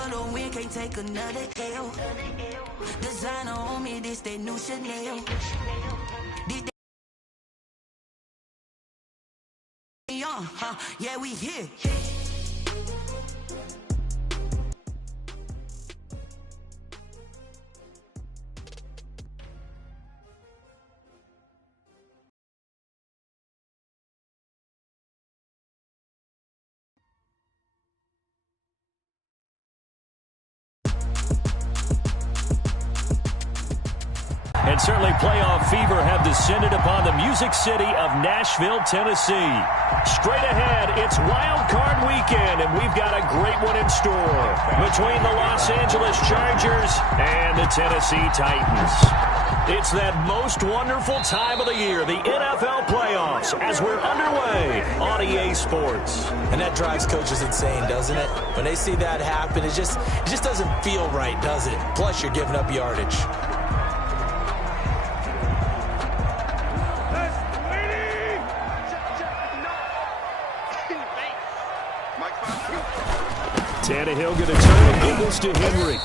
for the win, can't take another L. Designer on me, this that new Chanel. Yeah, we here. And certainly playoff fever have descended upon the music city of Nashville, Tennessee. Straight ahead, it's Wild Card Weekend, and we've got a great one in store between the Los Angeles Chargers and the Tennessee Titans. It's that most wonderful time of the year, the NFL playoffs, as we're underway on EA Sports. And that drives coaches insane, doesn't it? When they see that happen, it just doesn't feel right, does it? Plus, you're giving up yardage. Tannehill going to turn and give this to Henry.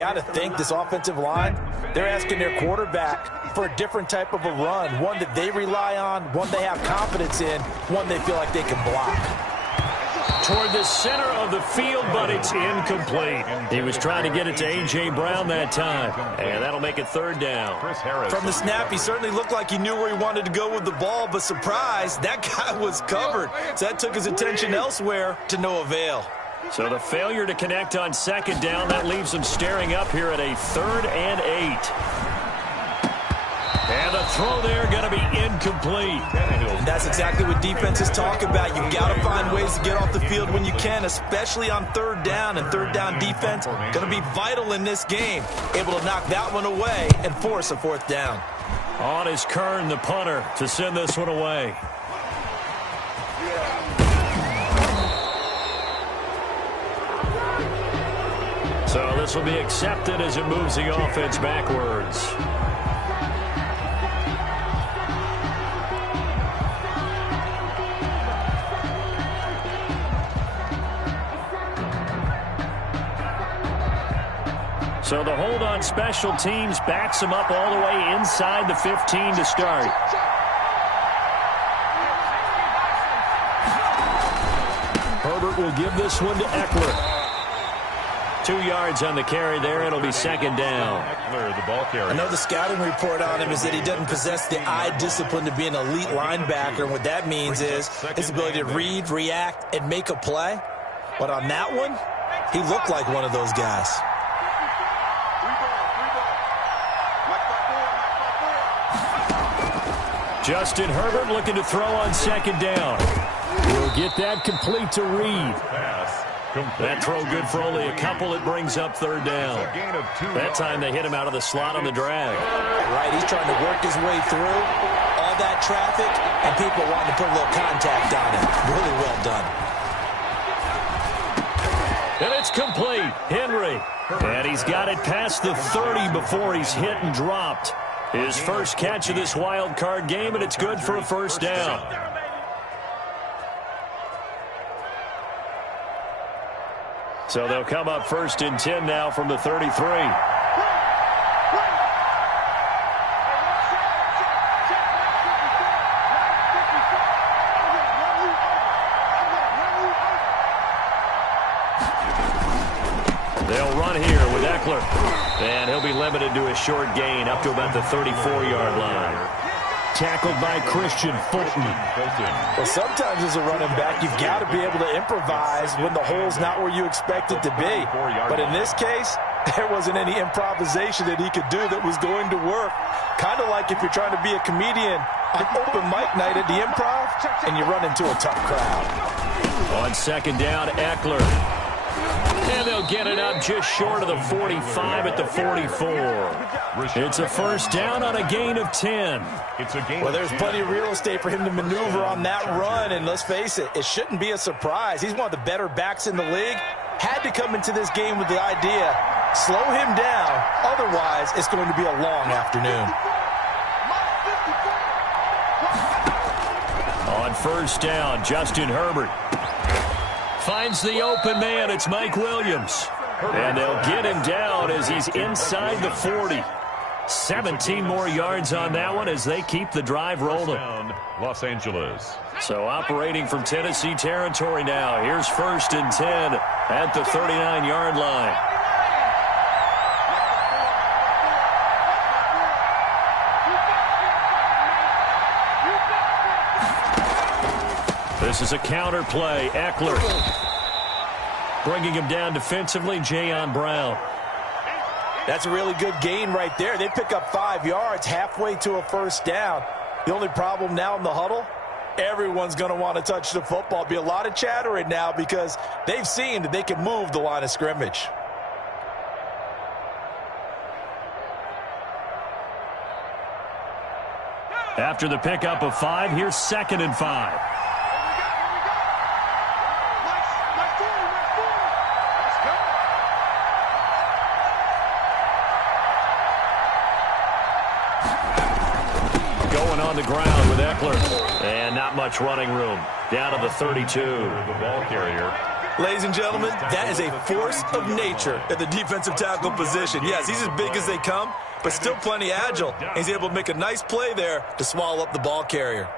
Got to think this offensive line, they're asking their quarterback for a different type of a run, one that they rely on, one they have confidence in, one they feel like they can block. Toward the center of the field, but it's incomplete. He was trying to get it to A.J. Brown that time, and that'll make it third down. From the snap, he certainly looked like he knew where he wanted to go with the ball, but surprise, that guy was covered. So that took his attention elsewhere to no avail. So the failure to connect on second down, that leaves him staring up here at a 3rd and 8. And the throw there going to be incomplete. And that's exactly what defenses talk about. You've got to find ways to get off the field when you can, especially on 3rd down. And 3rd down defense going to be vital in this game. Able to knock that one away and force a 4th down. On is Kern, the punter, to send this one away. So this will be accepted as it moves the offense backwards. So the hold on special teams backs him up all the way inside the 15 to start. Herbert will give this one to Eckler. 2 yards on the carry there. It'll be 2nd down. I know the scouting report on him is that he doesn't possess the eye discipline to be an elite linebacker. And what that means is his ability to read, react, and make a play. But on that one, he looked like one of those guys. Justin Herbert looking to throw on 2nd down. He'll get that complete to Reed. That throw good for only a couple. It brings up 3rd down. That time they hit him out of the slot on the drag. Right, he's trying to work his way through all that traffic, and people wanting to put a little contact on him. Really well done. And it's complete. Henry. And he's got it past the 30 before he's hit and dropped. His first catch of this wild card game, and it's good for a 1st down. So they'll come up 1st and 10 now from the 33. They'll run here with Eckler. And he'll be limited to a short gain up to about the 34-yard line. Tackled by Christian Fulton. Well, sometimes as a running back, you've got to be able to improvise when the hole's not where you expect it to be. But in this case, there wasn't any improvisation that he could do that was going to work. Kind of like if you're trying to be a comedian on open mic night at the Improv and you run into a tough crowd. On 2nd down, Eckler. And they'll get it up just short of the 45 at the 44. It's a 1st down on a gain of 10. Well, there's plenty of real estate for him to maneuver on that run, and let's face it, it shouldn't be a surprise. He's one of the better backs in the league. Had to come into this game with the idea Slow him down. Otherwise, it's going to be a long afternoon. On first down, Justin Herbert finds the open man. It's Mike Williams. And they'll get him down as he's inside the 40. 17 more yards on that one as they keep the drive rolling. Los Angeles. So operating from Tennessee territory now. Here's 1st and 10 at the 39-yard line. This is a counter play. Eckler bringing him down defensively. Jayon Brown. That's a really good gain right there. They pick up 5 yards halfway to a first down. The only problem now in the huddle, everyone's going to want to touch the football. Be a lot of chattering now because they've seen that they can move the line of scrimmage. After the pickup of 5, here's 2nd and 5. On the ground with Eckler. And not much running room. Down to the 32. The ball carrier. Ladies and gentlemen, that is a force of nature at the defensive tackle position. Yes, he's as big as they come, but still plenty agile. He's able to make a nice play there to swallow up the ball carrier.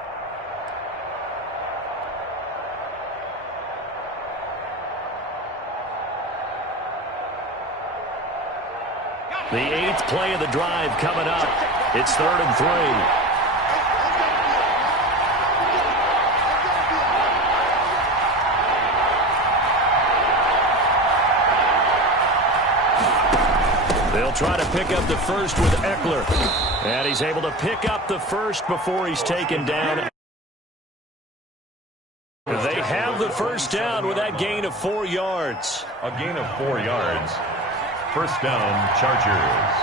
The 8th play of the drive coming up. It's 3rd and 3. They'll try to pick up the first with Eckler. And he's able to pick up the first before he's taken down. They have the first down with that gain of 4 yards. A gain of 4 yards. First down, Chargers.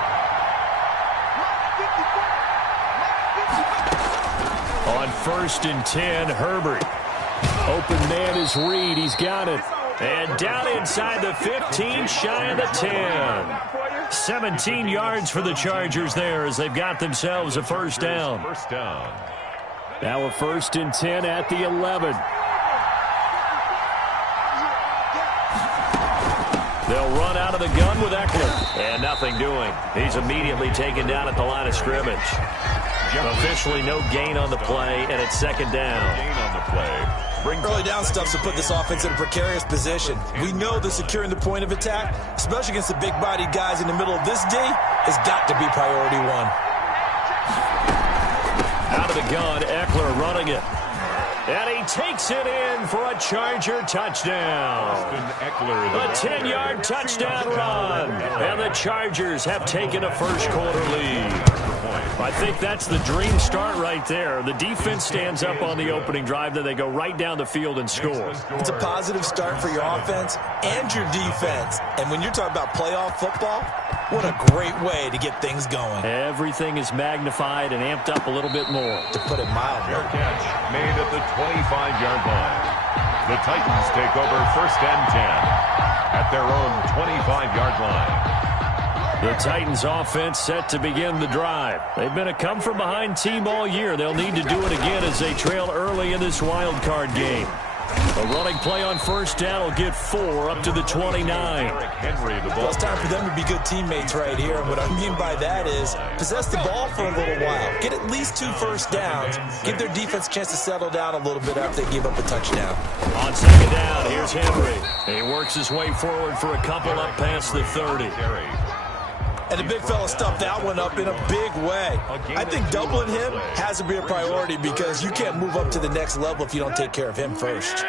On 1st and 10, Herbert. Open man is Reed. He's got it. And down inside the 15, shy of the 10. 17 yards for the Chargers there as they've got themselves a first down. First down. Now a 1st and 10 at the 11. They'll run out of the gun with Eckler. And nothing doing. He's immediately taken down at the line of scrimmage. Officially no gain on the play, and it's 2nd down. Gain on the play. Early down stuff to put this offense in a precarious position. We know that securing the point of attack, especially against the big-bodied guys in the middle of this D, has got to be priority 1. Out of the gun, Eckler running it. And he takes it in for a Charger touchdown. A 10-yard touchdown run. And the Chargers have taken a first-quarter lead. I think that's the dream start right there. The defense stands up on the opening drive, then they go right down the field and score. It's a positive start for your offense and your defense. And when you're talking about playoff football, what a great way to get things going. Everything is magnified and amped up a little bit more. To put it mildly. Fair catch made at the 25-yard line. The Titans take over 1st and 10 at their own 25-yard line. The Titans offense set to begin the drive. They've been a come-from-behind team all year. They'll need to do it again as they trail early in this wild card game. A running play on first down will get 4 up to the 29. Well, it's time for them to be good teammates right here. And what I mean by that is possess the ball for a little while. Get at least 2 first downs. Give their defense a chance to settle down a little bit after they give up a touchdown. On 2nd down, here's Henry. He works his way forward for a couple up past the 30. And the big fella stuffed that one up in a big way. I think doubling him has to be a priority because you can't move up to the next level if you don't take care of him first.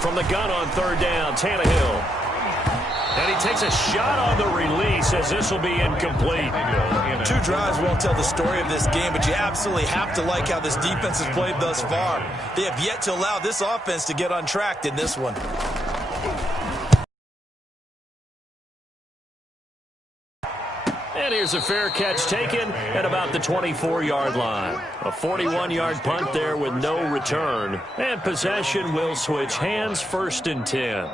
From the gun on 3rd down, Tannehill. And he takes a shot on the release as this will be incomplete. 2 drives won't tell the story of this game, but you absolutely have to like how this defense has played thus far. They have yet to allow this offense to get untracked in this one. And here's a fair catch taken at about the 24-yard line. A 41-yard punt there with no return. And possession will switch hands, 1st and 10.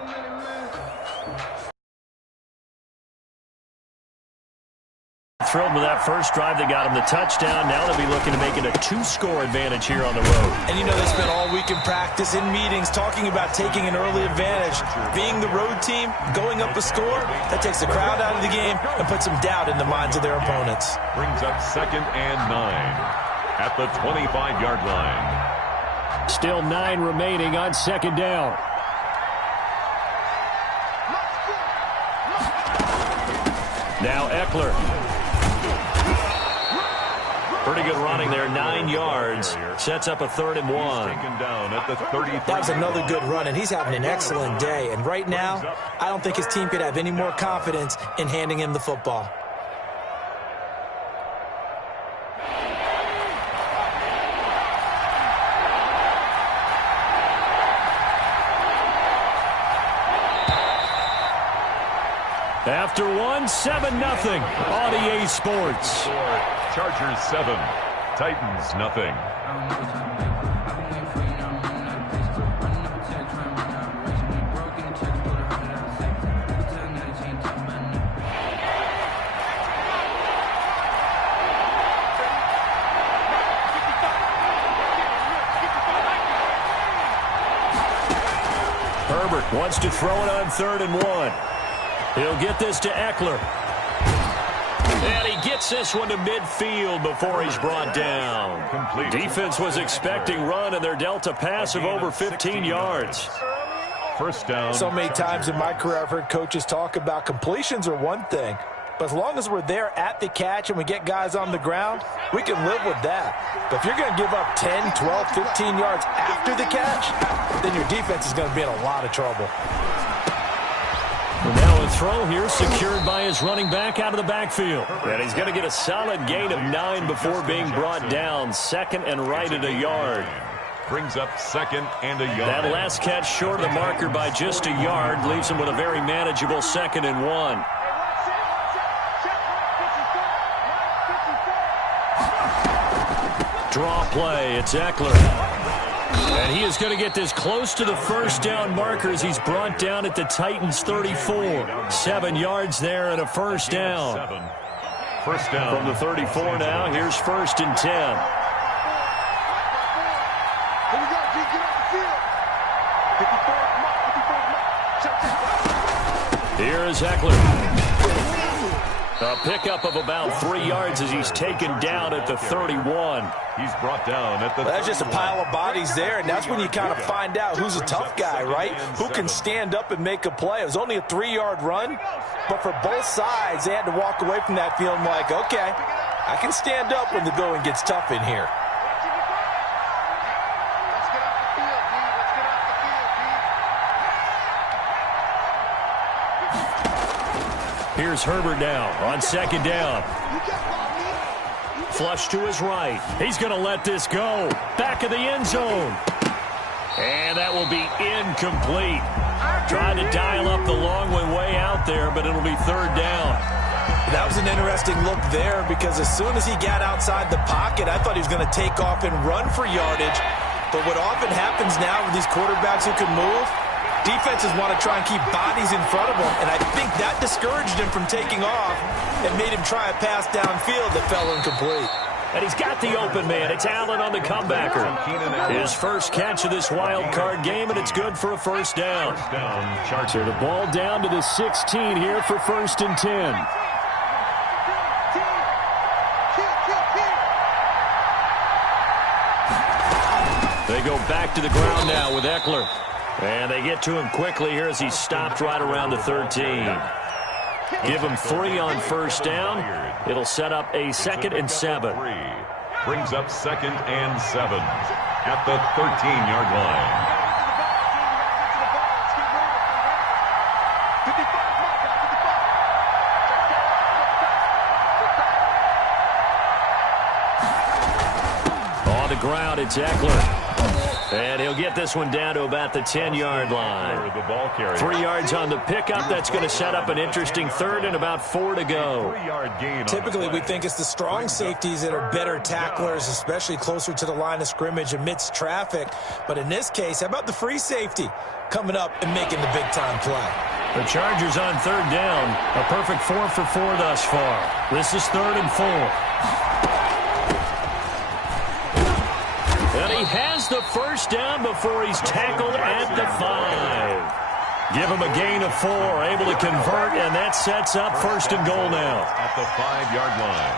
Thrilled with that first drive. They got him the touchdown. Now they'll be looking to make it a 2-score advantage here on the road. And you know, they spent all week in practice, in meetings, talking about taking an early advantage. Being the road team, going up a score, that takes the crowd out of the game and puts some doubt in the minds of their opponents. Brings up 2nd and 9 at the 25-yard line. Still 9 remaining on 2nd down. Now Eckler. Pretty good running there, 9 yards. Sets up a 3rd and 1. That was another good run, and he's having an excellent day. And right now, I don't think his team could have any more confidence in handing him the football. After 1, 7-0 on EA Sports. Chargers 7, Titans nothing. Herbert wants to throw it on 3rd and 1. He'll get this to Eckler. And he gets this one to midfield before he's brought down. Defense was expecting run, and they're dealt a pass of over 15 yards. 1st down. So many times in my career I've heard coaches talk about completions are one thing, but as long as we're there at the catch and we get guys on the ground, we can live with that. But if you're going to give up 10, 12, 15 yards after the catch, then your defense is going to be in a lot of trouble. Now a throw here secured by his running back out of the backfield. And he's going to get a solid gain of 9 before being brought down. 2nd and right at a yard. Brings up 2nd and a yard. That last catch short of the marker by just a yard leaves him with a very manageable 2nd and 1. Draw play. It's Eckler. And he is going to get this close to the 1st down marker as he's brought down at the Titans 34. 7 yards there and a 1st down. 1st down. From the 34 now, here's 1st and 10. Here is Eckler. A pickup of about 3 yards as he's taken down at the 31. He's brought down at the... That's just a pile of bodies there, and that's when you kind of find out who's a tough guy, right? Who can stand up and make a play. It was only a 3-yard run, but for both sides, they had to walk away from that feeling like, okay, I can stand up when the going gets tough in here. Here's Herbert now on 2nd down. Flush to his right. He's going to let this go. Back of the end zone. And that will be incomplete. Trying to dial up the long way out there, but it'll be 3rd down. That was an interesting look there because as soon as he got outside the pocket, I thought he was going to take off and run for yardage. But what often happens now with these quarterbacks who can move, defenses want to try and keep bodies in front of them, and I think that discouraged him from taking off and made him try a pass downfield that fell incomplete. And he's got the open man. It's Allen on the comebacker. His first catch of this wild card game, and it's good for a 1st down. So the ball down to the 16 here for 1st and 10. They go back to the ground now with Eckler. And they get to him quickly here as he's stopped right around the 13. Give him 3 on 1st down. It'll set up a 2nd and 7. Brings up 2nd and 7 at the 13-yard line. On the ground, it's Eckler. And he'll get this one down to about the 10-yard line. 3 yards on the pickup. That's going to set up an interesting third and about 4 to go. Typically, we think it's the strong safeties that are better tacklers, especially closer to the line of scrimmage amidst traffic. But in this case, how about the free safety coming up and making the big-time play? The Chargers on third down. A perfect 4 for 4 thus far. This is 3rd and 4. And he has the first down before he's tackled at the 5. Give him a gain of 4, able to convert, and that sets up 1st and goal now. At the 5-yard line.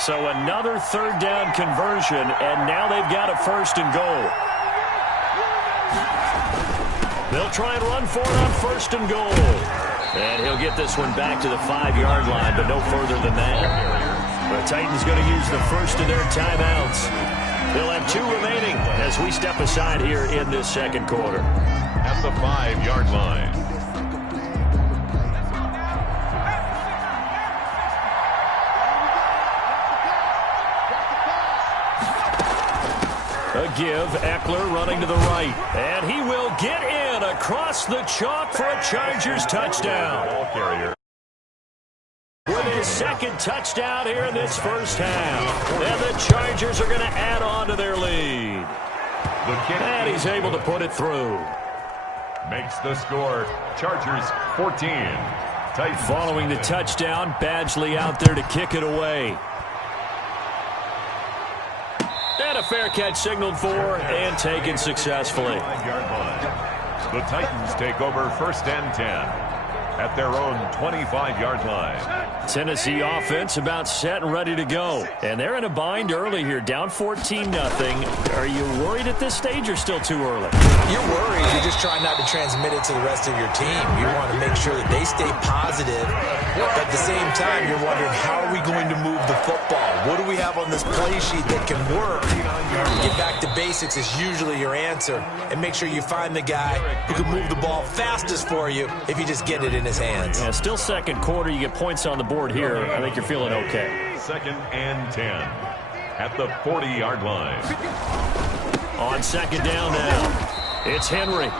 So another 3rd down conversion, and now they've got a 1st and goal. They'll try and run for it on 1st and goal. And he'll get this one back to the 5-yard line, but no further than that. The Titans going to use the first of their timeouts. They'll have 2 remaining as we step aside here in this second quarter. At the 5-yard line. A give, Eckler running to the right. And he will get in across the chalk for a Chargers touchdown. Ball carrier. With his 2nd touchdown here in this first half. And the Chargers are going to add on to their lead. And he's able to put it through. Makes the score. Chargers 14. Titans. Following the touchdown, Badgley out there to kick it away. And a fair catch signaled for and taken successfully. 5-yard line. The Titans take over 1st and 10. At their own 25-yard line. Tennessee offense about set and ready to go. And they're in a bind early here, down 14-0. Are you worried at this stage or still too early? You're worried. You're just trying not to transmit it to the rest of your team. You want to make sure that they stay positive. But at the same time, you're wondering, how are we going to move the football? What do we have on this play sheet that can work? Get back to basics is usually your answer. And make sure you find the guy who can move the ball fastest for you if you just get it in his hands. Yeah, still second quarter. You get points on the board here. I think you're feeling okay. 2nd and 10 at the 40-yard line. On 2nd down now, it's Henry.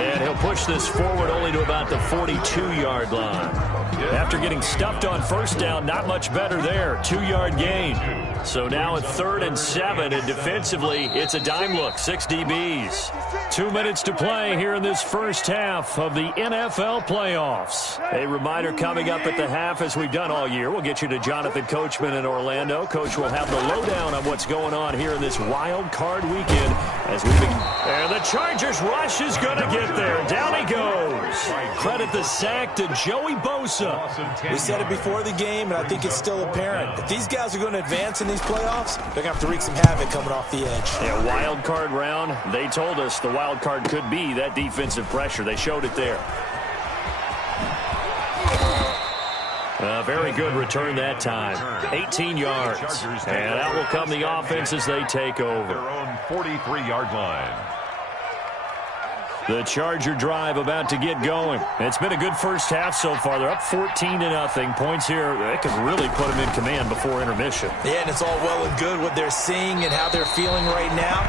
And he'll push this forward only to about the 42-yard line. After getting stuffed on 1st down, not much better there. 2-yard gain. So now at 3rd and 7, and defensively, it's a dime look. 6 DBs. 2 minutes to play here in this first half of the NFL playoffs. A reminder coming up at the half, as we've done all year. We'll get you to Jonathan Coachman in Orlando. Coach will have the lowdown on what's going on here in this wild card weekend. As we begin. And the Chargers rush is going to get there. Down he goes. Credit the sack to Joey Bosa. We said it before the game, and I think it's still apparent. If these guys are going to advance in these playoffs, they're going to have to wreak some havoc coming off the edge. Yeah, wild card round. They told us the wild card could be that defensive pressure. They showed it there. Very good return that time. 18 yards. And out will come the offense as they take over. Their own 43-yard line. The Charger drive about to get going. It's been a good first half so far. They're up 14-0. Points here, they could really put them in command before intermission. Yeah, and it's all well and good what they're seeing and how they're feeling right now.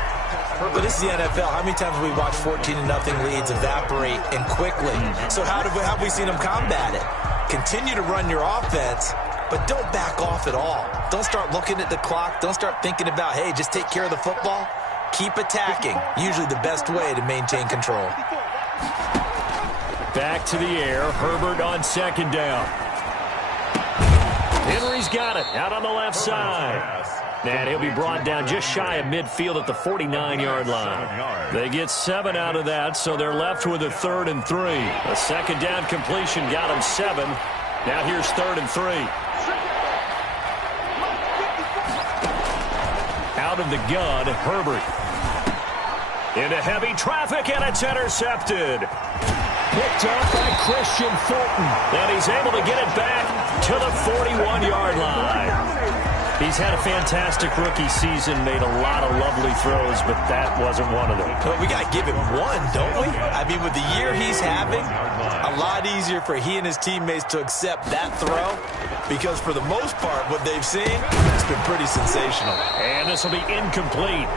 But this is the NFL. How many times have we watched 14-0 leads evaporate and quickly? So how have we seen them combat it? Continue to run your offense, but don't back off at all. Don't start looking at the clock. Don't start thinking about, hey, just take care of the football. Keep attacking. Usually the best way to maintain control. Back to the air. Herbert on 2nd down. Henry's got it out on the left side. And he'll be brought down just shy of midfield at the 49-yard line. They get 7 out of that, so they're left with a 3rd and 3. A 2nd down completion got them 7. Now here's 3rd and 3. Out of the gun, Herbert. Into heavy traffic, and it's intercepted. Picked up by Christian Fulton. And he's able to get it back to the 41-yard line. He's had a fantastic rookie season, made a lot of lovely throws, but that wasn't one of them. Well, we got to give him one, don't we? I mean, with the year he's having, a a lot easier for he and his teammates to accept that throw because for the most part, what they've seen, it's been pretty sensational. And this will be incomplete.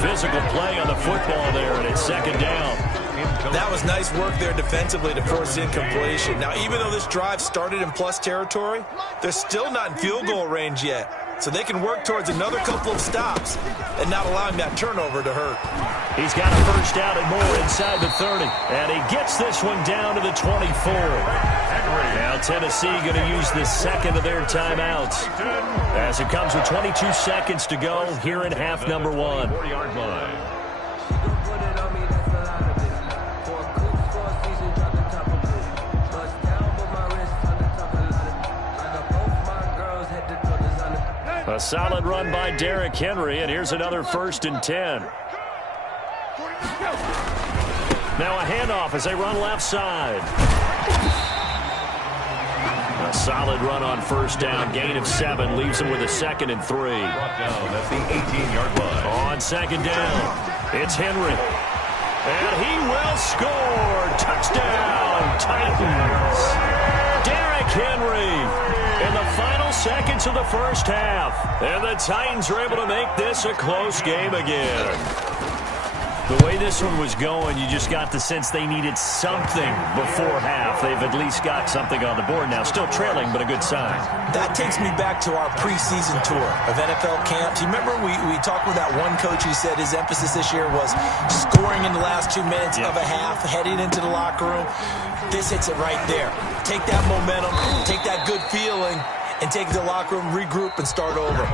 Physical play on the football there, and it's second down. That was nice work there defensively to force incompletion. Now, even though this drive started in plus territory, they're still not in field goal range yet. So they can work towards another couple of stops and not allowing that turnover to hurt. He's got a first down and more inside the 30. And he gets this one down to the 24. Now Tennessee going to use the second of their timeouts as it comes with 22 seconds to go here in half number one. 4-yard line. A solid run by Derrick Henry, and here's another 1st and 10. Now a handoff as they run left side. A solid run on first down, gain of 7, leaves them with a 2nd and 3. Brought down at the 18-yard line. On second down, it's Henry. And he will score. Touchdown, Titans. Derrick Henry in the final seconds of the first half. And the Titans are able to make this a close game again. The way this one was going, you just got the sense they needed something before half. They've at least got something on the board now. Still trailing, but a good sign. That takes me back to our preseason tour of NFL camps. You remember we talked with that one coach who said his emphasis this year was scoring in the last 2 minutes of a half, heading into the locker room. This hits it right there. Take that momentum, take that good feeling, and take it to the locker room, regroup, and start over.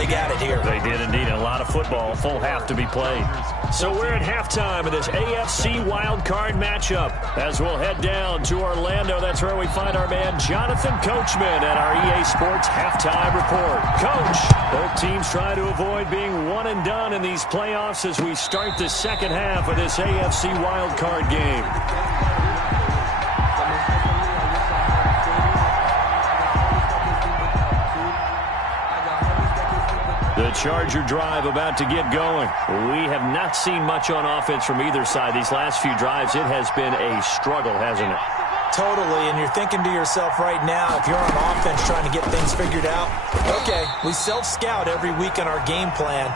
They got it here. They did indeed. A lot of football, full half to be played. So we're at halftime of this AFC wildcard matchup as we'll head down to Orlando. That's where we find our man Jonathan Coachman at our EA Sports Halftime Report. Coach, both teams trying to avoid being one and done in these playoffs as we start the second half of this AFC wildcard game. The Charger drive about to get going. We have not seen much on offense from either side. These last few drives, it has been a struggle, hasn't it? Totally, and you're thinking to yourself right now, if you're on offense trying to get things figured out, okay, we self-scout every week on our game plan.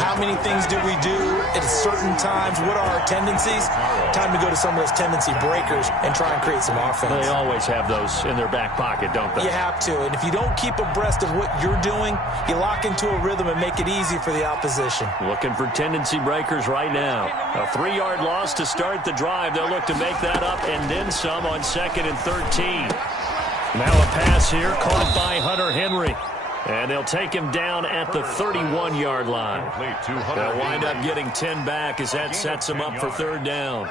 How many things do we do at certain times? What are our tendencies? Time to go to some of those tendency breakers and try and create some offense. They always have those in their back pocket, don't they? You have to, and if you don't keep abreast of what you're doing, you lock into a rhythm and make it easy for the opposition. Looking for tendency breakers right now. A 3-yard loss to start the drive. They'll look to make that up and then some on 2nd and 13. Now a pass here caught by Hunter Henry. And they'll take him down at the 31-yard line. They'll wind up getting 10 back as that sets them up for 3rd down.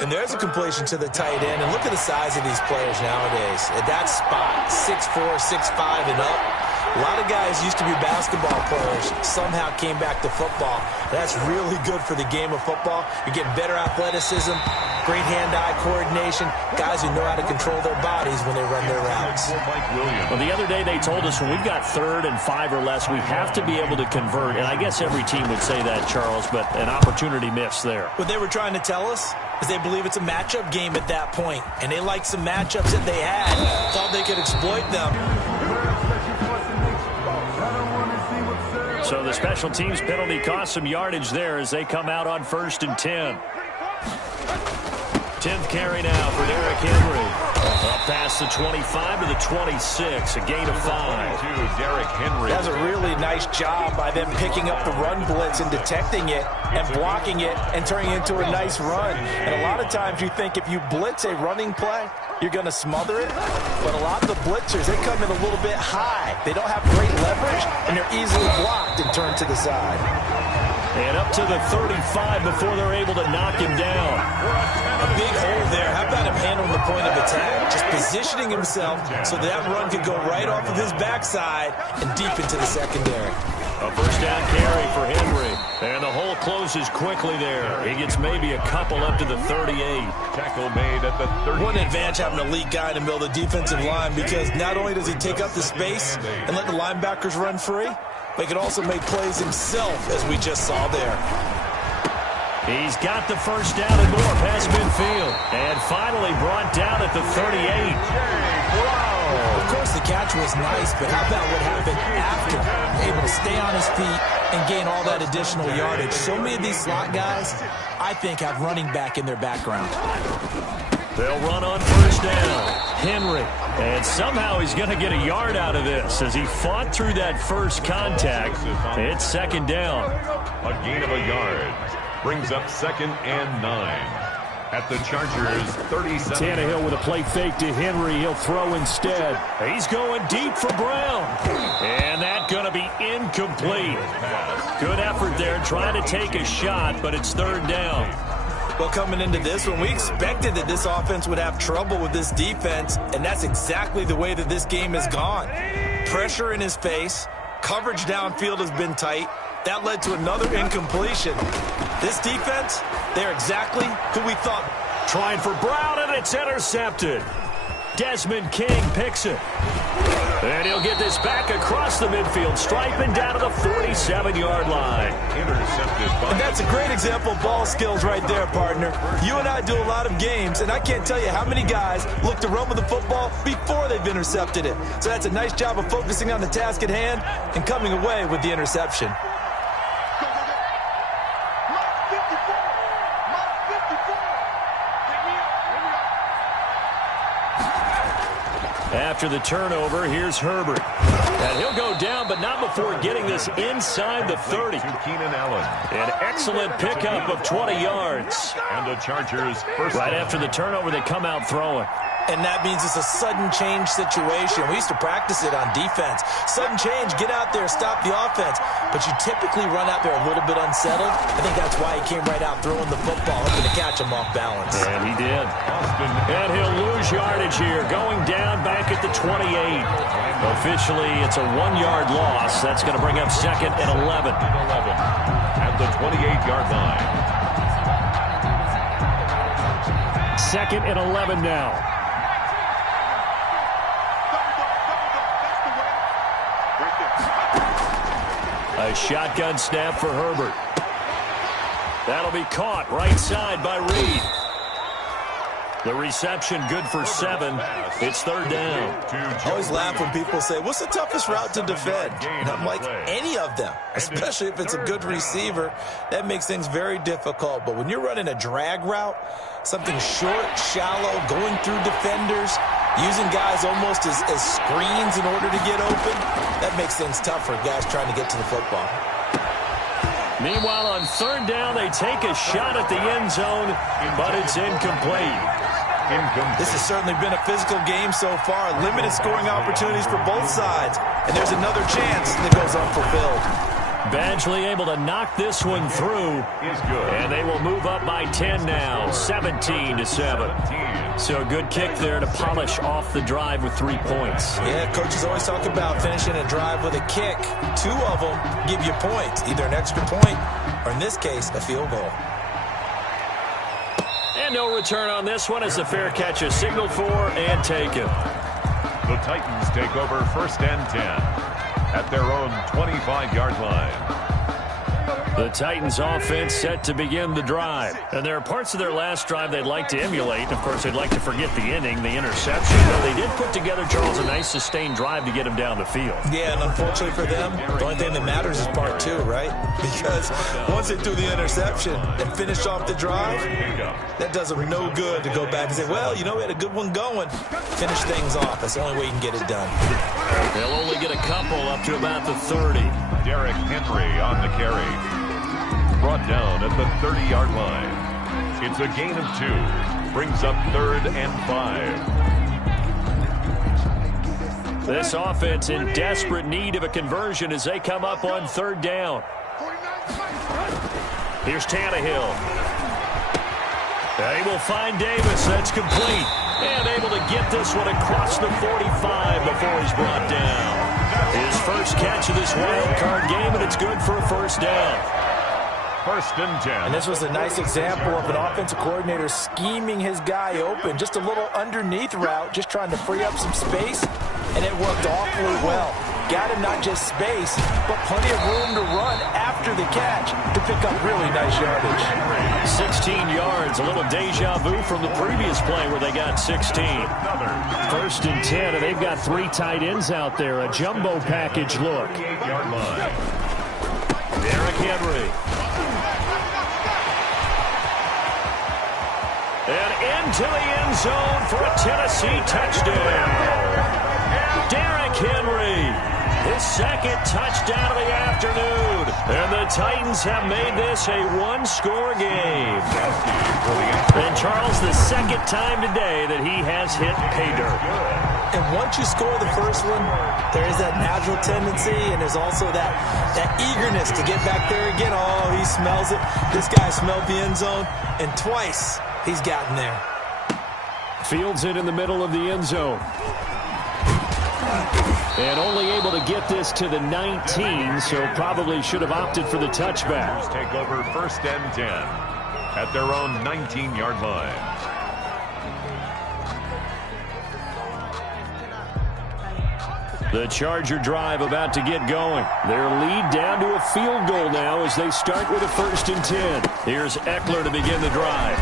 And there's a completion to the tight end. And look at the size of these players nowadays. At that spot, 6'4", 6'5", and up. A lot of guys used to be basketball players, somehow came back to football. That's really good for the game of football. You're getting better athleticism, great hand-eye coordination, guys who know how to control their bodies when they run their routes. Well, the other day they told us when we've got 3rd and 5 or less, we have to be able to convert. And I guess every team would say that, Charles, but an opportunity missed there. What they were trying to tell us is they believe it's a matchup game at that point. And they liked some matchups that they had, thought they could exploit them. So the special teams penalty cost some yardage there as they come out on 1st and 10. 10th carry now for Derrick Henry. Up past the 25 to the 26, a gain of 5. Derrick Henry. That's a really nice job by them picking up the run blitz and detecting it and blocking it and turning it into a nice run. And a lot of times you think if you blitz a running play, you're going to smother it. But a lot of the blitzers, they come in a little bit high. They don't have great leverage, and they're easily blocked and turned to the side. And up to the 35 before they're able to knock him down. A big hole there. How about him handling the point of attack? Just positioning himself so that run could go right off of his backside and deep into the secondary. A first down carry for Henry. And the hole closes quickly there. He gets maybe a couple up to the 38. Tackle made at the 38. What an advantage having an elite guy in the middle of the defensive line, because not only does he take up the space and let the linebackers run free, but he can also make plays himself, as we just saw there. He's got the first down and more past midfield. And finally brought down at the 38. Of course, the catch was nice, but how about what happened after? Able to stay on his feet and gain all that additional yardage. So many of these slot guys, I think, have running back in their background. They'll run on first down. Henry. And somehow he's going to get a yard out of this as he fought through that first contact. It's second down. A gain of a yard brings up 2nd and 9. At the Chargers, 37. Tannehill with a play fake to Henry. He'll throw instead. He's going deep for Brown. And that's going to be incomplete. Good effort there trying to take a shot, but it's third down. Well, coming into this one, we expected that this offense would have trouble with this defense, and that's exactly the way that this game has gone. Pressure in his face. Coverage downfield has been tight. That led to another incompletion. This defense, they're exactly who we thought. Trying for Brown, and it's intercepted. Desmond King picks it. And he'll get this back across the midfield, striping down to the 47-yard line. Intercepted by. And that's a great example of ball skills right there, partner. You and I do a lot of games, and I can't tell you how many guys look to run with the football before they've intercepted it. So that's a nice job of focusing on the task at hand and coming away with the interception. After the turnover, here's Herbert. And he'll go down, but not before getting this inside the 30. To Keenan Allen. An excellent pickup of 20 yards. And the Chargers first. Right after the turnover, they come out throwing. And that means it's a sudden change situation. We used to practice it on defense. Sudden change, get out there, stop the offense. But you typically run out there a little bit unsettled. I think that's why he came right out throwing the football, hoping to catch him off balance. And he did. And he'll lose yardage here, going down back at the 28. Officially, it's a 1-yard loss. That's going to bring up 2nd and 11. At the 28-yard line. 2nd and 11 now. A shotgun snap for Herbert. That'll be caught right side by Reed. The reception good for 7. It's third down. I always laugh when people say, what's the toughest route to defend? And I'm like, any of them, especially if it's a good receiver. That makes things very difficult. But when you're running a drag route, something short, shallow, going through defenders, using guys almost as screens in order to get open, that makes things tough for guys trying to get to the football. Meanwhile, on third down, they take a shot at the end zone, but it's incomplete. This has certainly been a physical game so far. Limited scoring opportunities for both sides. And there's another chance that goes unfulfilled. Badgley able to knock this one through. Is good. And they will move up by 10 now, 17-7. So a good kick there to polish off the drive with 3 points. Yeah, coaches always talk about finishing a drive with a kick. 2 of them give you points, either an extra point or, in this case, a field goal. And no return on this one as the fair catch is signaled for and taken. The Titans take over 1st and 10 at their own 25-yard line. The Titans offense set to begin the drive. And there are parts of their last drive they'd like to emulate. Of course, they'd like to forget the inning, the interception. But they did put together, Charles, a nice sustained drive to get them down the field. Yeah, and unfortunately for them, the only thing that matters is part 2, right? Because once they threw the interception and finished off the drive, that does them no good to go back and say, well, you know, we had a good one going. Finish things off. That's the only way you can get it done. They'll only get a couple up to about the 30. Derrick Henry on the carry. Brought down at the 30-yard line. It's a gain of 2. Brings up 3rd and 5. This offense in desperate need of a conversion as they come up on 3rd down. Here's Tannehill. They will find Davis. That's complete. And able to get this one across the 45 before he's brought down. His first catch of this wild card game, and it's good for a first down. 1st and 10. And this was a nice example of an offensive coordinator scheming his guy open. Just a little underneath route, just trying to free up some space, and it worked awfully well. got him not just space, but plenty of room to run after the catch to pick up really nice yardage. 16 yards, a little deja vu from the previous play where they got 16. First and 10, and they've got 3 tight ends out there. A jumbo package look. Derrick Henry. And into the end zone for a Tennessee touchdown. Derrick Henry, his second touchdown of the afternoon. And the Titans have made this a one-score game. And Charles, the second time today that he has hit pay dirt. And once you score the first one, there is that natural tendency, and there's also that eagerness to get back there again. Oh, he smells it. This guy smelled the end zone, and twice he's gotten there. Fields it in the middle of the end zone. And only able to get this to the 19, so probably should have opted for the touchback. Take over first and 10 at their own 19-yard line. The Charger drive about to get going. Their lead down to a field goal now as they start with a first and 10. Here's Eckler to begin the drive.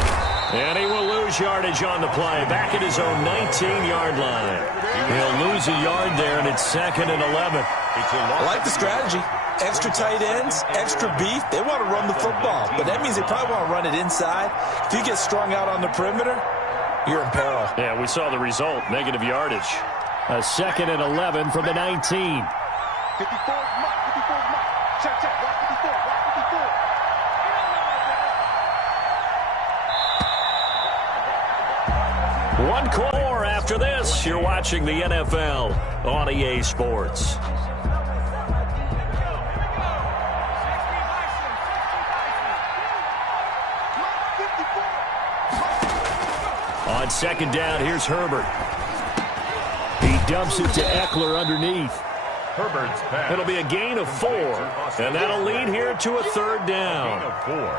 And he will lose yardage on the play. Back at his own 19-yard line. He'll lose a yard there, and it's second and 11. I like the strategy. Extra tight ends, extra beef. They want to run the football, but that means they probably want to run it inside. If you get strung out on the perimeter, you're in peril. Yeah, we saw the result, negative yardage. A second and 11 from the 19. 54 is Mike. 54 is Mike. Check, check. Rock 54. Rock 54. One core after this. You're watching the NFL on EA Sports. On second down, here's Herbert. He dumps it to Eckler underneath. Herbert's pass. It'll be a gain of 4, and that'll lead here to a third down.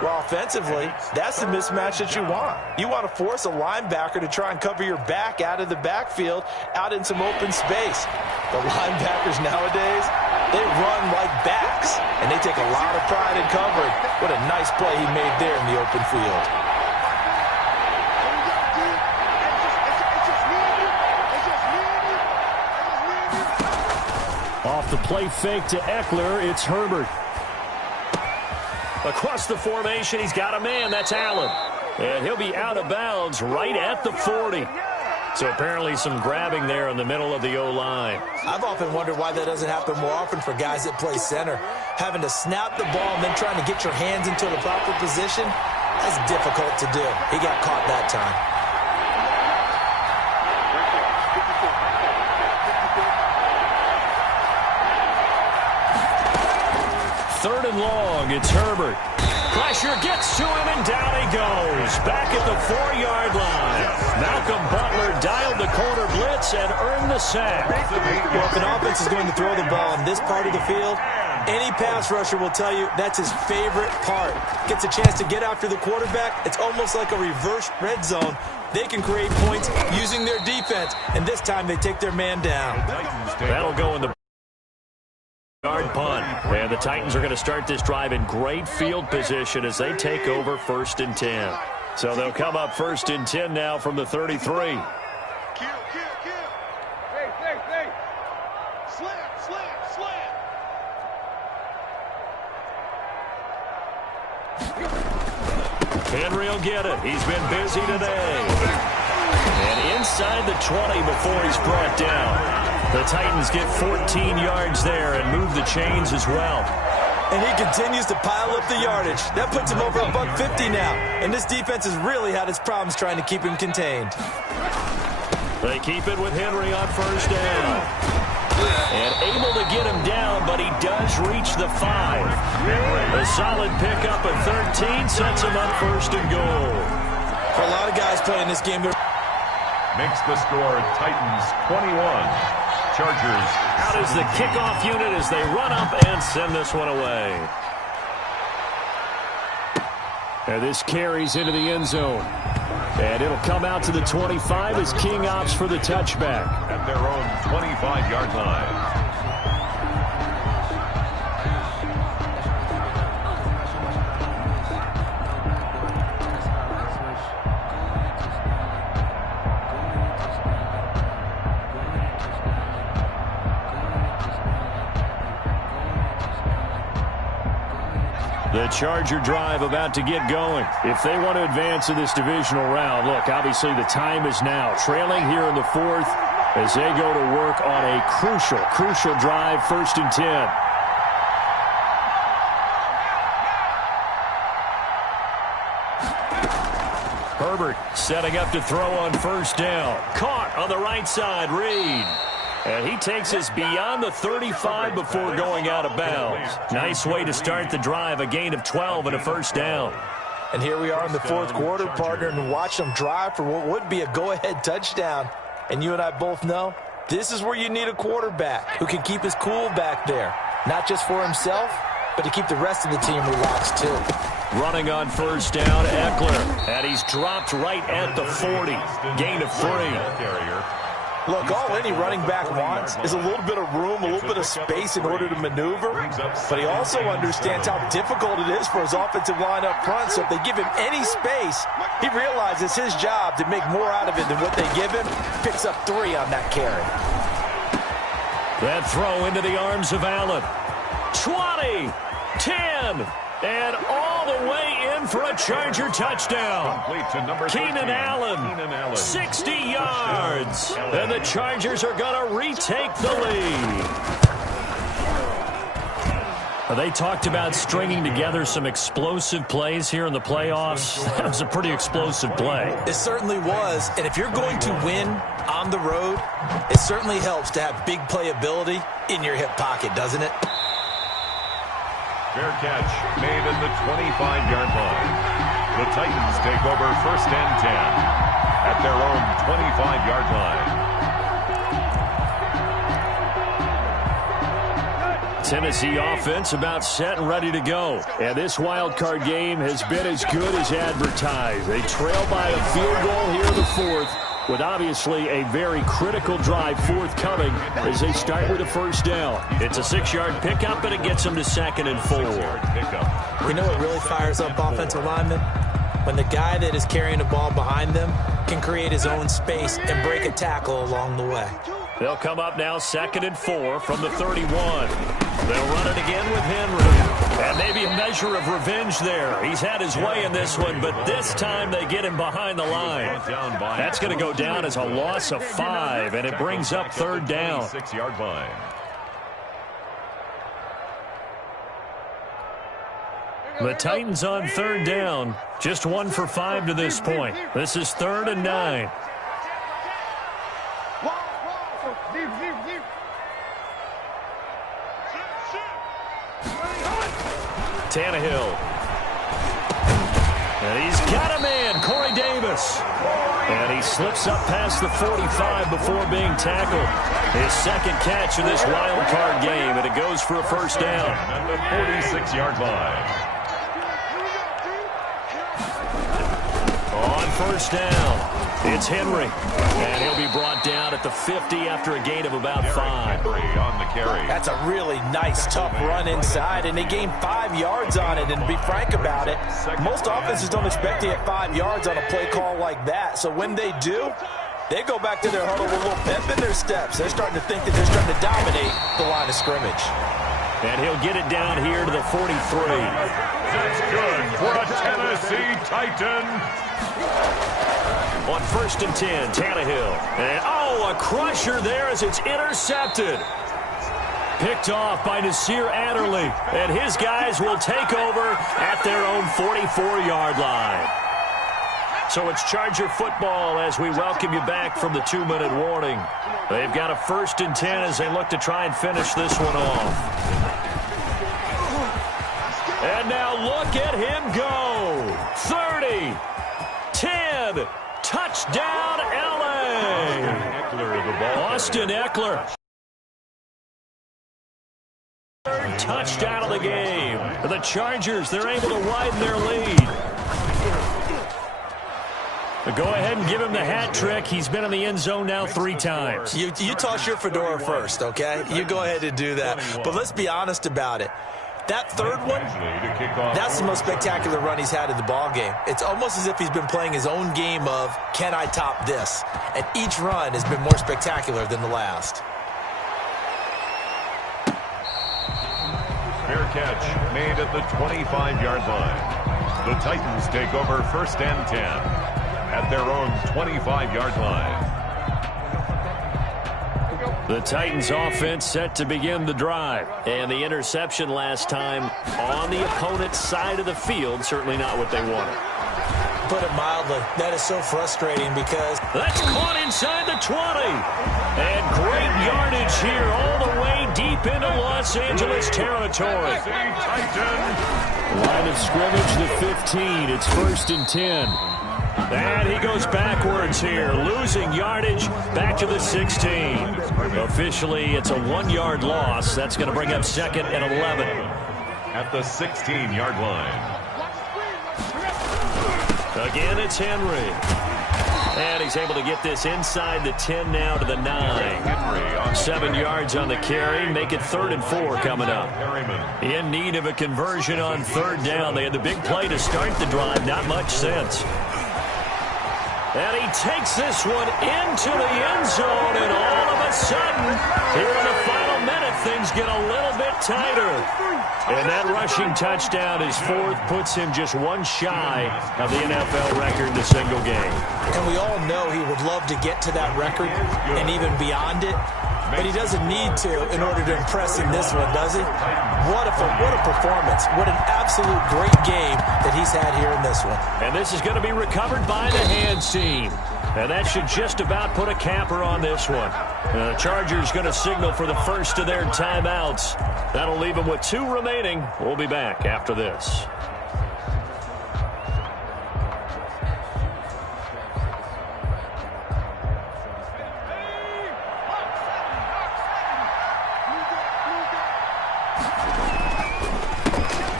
Well, offensively, that's the mismatch that you want. You want to force a linebacker to try and cover your back out of the backfield, out in some open space. The linebackers nowadays, they run like backs, and they take a lot of pride in covering. What a nice play he made there in the open field. Off the play fake to Eckler, it's Herbert. Across the formation, he's got a man. That's Allen. And he'll be out of bounds right at the 40. So apparently some grabbing there in the middle of the O-line. I've often wondered why that doesn't happen more often for guys that play center. Having to snap the ball and then trying to get your hands into the proper position, that's difficult to do. He got caught that time. Third and long, it's Herbert. Pressure gets to him, and down he goes. Back at the 4-yard line. Malcolm Butler dialed the corner blitz and earned the sack. Well, if an offense is going to throw the ball in this part of the field, any pass rusher will tell you that's his favorite part. Gets a chance to get after the quarterback. It's almost like a reverse red zone. They can create points using their defense, and this time they take their man down. That'll go in the yard punt. And the Titans are going to start this drive in great field position as they take over first and 10. So they'll come up first and 10 now from the 33. Kill. Hey. Slam. Henry will get it. He's been busy today. And inside the 20 before he's brought down. The Titans get 14 yards there and move the chains as well. And he continues to pile up the yardage. That puts him over $150 now. And this defense has really had its problems trying to keep him contained. They keep it with Henry on first down. And able to get him down, but he does reach the 5. A solid pickup at 13 sets him up first and goal. For a lot of guys playing this game, Makes the score Titans 21. Chargers out is the kickoff unit as they run up and send this one away. And this carries into the end zone. And it'll come out to the 25 as King opts for the touchback. at their own 25-yard line. The Charger drive about to get going. If they want to advance in this divisional round, look, obviously the time is now. Trailing here in the fourth as they go to work on a crucial drive, 1st and 10. Herbert setting up to throw on 1st down. Caught on the right side, Reed. And he takes us beyond the 35 before going out of bounds. Nice way to start the drive, a gain of 12 and a 1st down. And here we are in the 4th quarter, partner, and watch them drive for what would be a go-ahead touchdown. And you and I both know this is where you need a quarterback who can keep his cool back there. Not just for himself, but to keep the rest of the team relaxed too. Running on 1st down, Eckler. And he's dropped right at the 40. Gain of 3. Look, all any running back wants is a little bit of room, a little bit of space in order to maneuver. But he also understands how difficult it is for his offensive line up front. So if they give him any space, he realizes his job to make more out of it than what they give him. Picks up 3 on that carry. That throw into the arms of Allen. 20, 10, and all the way in for a Charger touchdown. Keenan Allen, 60 yards. And the Chargers are going to retake the lead. They talked about stringing together some explosive plays here in the playoffs. That was a pretty explosive play. It certainly was. And if you're going to win on the road, it certainly helps to have big playability in your hip pocket, doesn't it? Fair catch made at the 25-yard line. The Titans take over 1st and 10 at their own 25-yard line. Tennessee offense about set and ready to go. And this wild card game has been as good as advertised. They trail by a field goal here in the 4th, with obviously a very critical drive forthcoming as they start with a 1st down. It's a 6-yard pickup, and it gets them to 2nd and 4. You know what really fires up offensive linemen? When the guy that is carrying the ball behind them can create his own space and break a tackle along the way. They'll come up now 2nd and 4 from the 31. They'll run it again with Henry. And maybe a measure of revenge there. He's had his way in this one, but this time they get him behind the line. That's going to go down as a loss of 5, and it brings up 3rd down. 6-yard line. The Titans on 3rd down. Just 1 for 5 to this point. This is 3rd and 9. Tannehill. And he's got a man, Corey Davis. And he slips up past the 45 before being tackled. His 2nd catch in this wild card game, and it goes for a 1st down. At the 46-yard line. On 1st down, it's Henry. And he'll be brought down at the 50 after a gain of about 5. Henry on the carry. That's a really nice, tough run inside, and they gained 5 yards on it. And to be frank about it, most offenses don't expect to get 5 yards on a play call like that. So when they do, they go back to their huddle with a little pep in their steps. They're starting to think that they're starting to dominate the line of scrimmage. And he'll get it down here to the 43. That's good for a Tennessee Titan. On 1st and 10, Tannehill. And, a crusher there as it's intercepted. Picked off by Nasir Adderley. And his guys will take over at their own 44-yard line. So it's Charger football as we welcome you back from the 2-minute warning. They've got a 1st and 10 as they look to try and finish this one off. And now look at him go. 30, 10, touchdown, L.A. Austin Eckler. Third touchdown of the game. The Chargers, they're able to widen their lead. Go ahead and give him the hat trick. He's been in the end zone now 3 times. You toss your fedora first, okay? You go ahead and do that. But let's be honest about it. That 3rd one, that's the most spectacular run he's had in the ball game. It's almost as if he's been playing his own game of, can I top this? And each run has been more spectacular than the last. Fair catch made at the 25-yard line. The Titans take over 1st and 10 at their own 25-yard line. The Titans offense set to begin the drive. And the interception last time on the opponent's side of the field, certainly not what they wanted. Put it mildly, that is so frustrating because that's caught inside the 20. And great yardage here all the way deep into Los Angeles territory. Line of scrimmage, the 15. It's 1st and 10. And he goes backwards here, losing yardage back to the 16. Officially, it's a 1-yard loss. That's going to bring up 2nd and 11. At the 16-yard line. Again, it's Henry. And he's able to get this inside the 10 now to the 9. 7 yards on the carry. Make it 3rd and 4 coming up. In need of a conversion on 3rd down. They had the big play to start the drive. Not much sense. And he takes this one into the end zone. And all of a sudden, here in the final minute, things get a little bit tighter. And that rushing touchdown, his 4th, puts him just one shy of the NFL record in a single game. And we all know he would love to get to that record and even beyond it. But he doesn't need to in order to impress in this one, does he? What a performance. What an absolute great game that he's had here in this one. And this is going to be recovered by the hands team. And that should just about put a capper on this one. The Chargers going to signal for the first of their timeouts. That'll leave them with 2 remaining. We'll be back after this.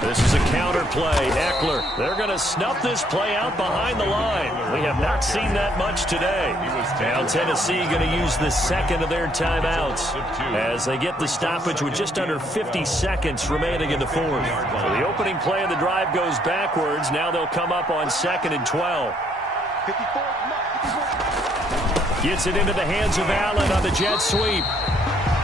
This is a counter play. Eckler, they're going to snuff this play out behind the line. We have not seen that much today. Now Tennessee going to use the 2nd of their timeouts as they get the stoppage with just under 50 seconds remaining in the 4th. So the opening play of the drive goes backwards. Now they'll come up on 2nd and 12. Gets it into the hands of Allen on the jet sweep.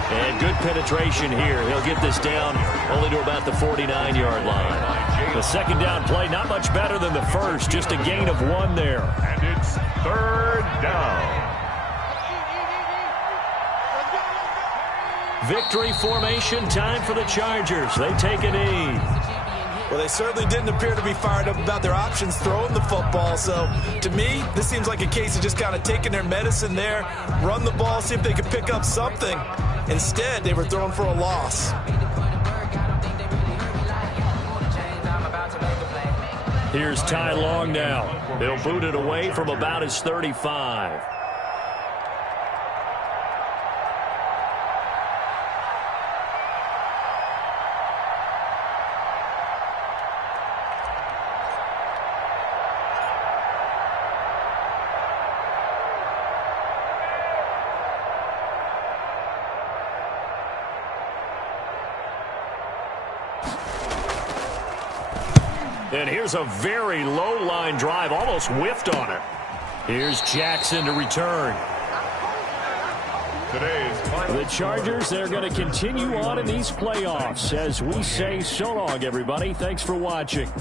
And good penetration here. He'll get this down only to about the 49-yard line. The 2nd down play, not much better than the first. Just a gain of 1 there. And it's 3rd down. Victory formation time for the Chargers. They take a knee. Well, they certainly didn't appear to be fired up about their options throwing the football. So, to me, this seems like a case of just kind of taking their medicine there, run the ball, see if they could pick up something. Instead, they were thrown for a loss. Here's Ty Long now. He'll boot it away from about his 35. And here's a very low line drive, almost whiffed on it. Here's Jackson to return. The Chargers, they're going to continue on in these playoffs as we say so long, everybody. Thanks for watching.